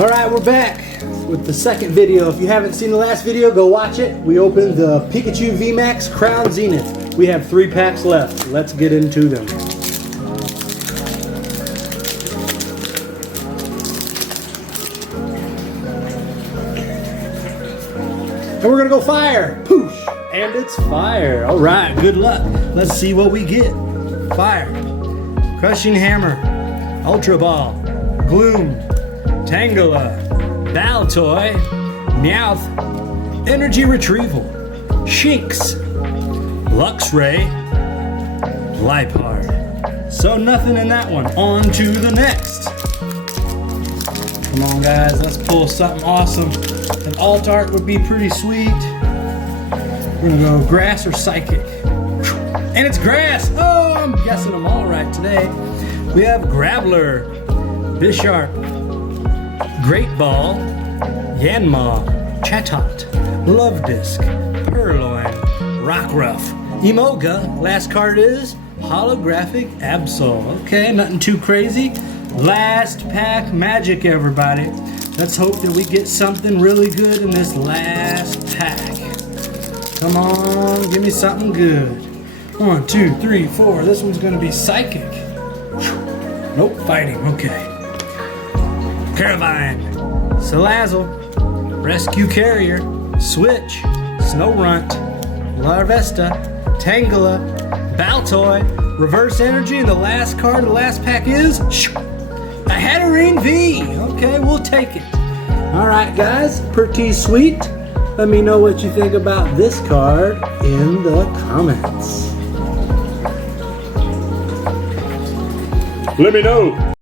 Alright, we're back with the second video. If you haven't seen the last video, go watch it. We opened the Pikachu VMAX Crown Zenith. We have 3 packs left. Let's get into them. And we're gonna go fire. Poosh! And it's fire. Alright, good luck. Let's see what we get. Fire. Crushing Hammer. Ultra Ball. Gloom. Tangela. Baltoy. Meowth. Energy Retrieval. Shinx. Luxray. Liepard. So nothing in that one. On to the next. Come on guys, let's pull something awesome. An alt art would be pretty sweet. We're gonna go grass or psychic. And it's grass! Oh, I'm guessing them all right today. We have Graveler, Bisharp, Great Ball, Yanma, Chatot, Love Disc, Purloin, Rockruff, Emoga. Last card is Holographic Absol. Okay, nothing too crazy. Last pack magic, everybody. Let's hope that we get something really good in this last pack. Come on, give me something good. 1, 2, 3, 4. This one's gonna be psychic. Nope, fighting. Okay. Caravine, Salazzle, Rescue Carrier, Switch, Snowrunt, Larvesta, Tangela, Baltoy, Reverse Energy, and the last card of the last pack is a Hatterene V. Okay, we'll take it. Alright guys, pretty sweet. Let me know what you think about this card in the comments. Let me know.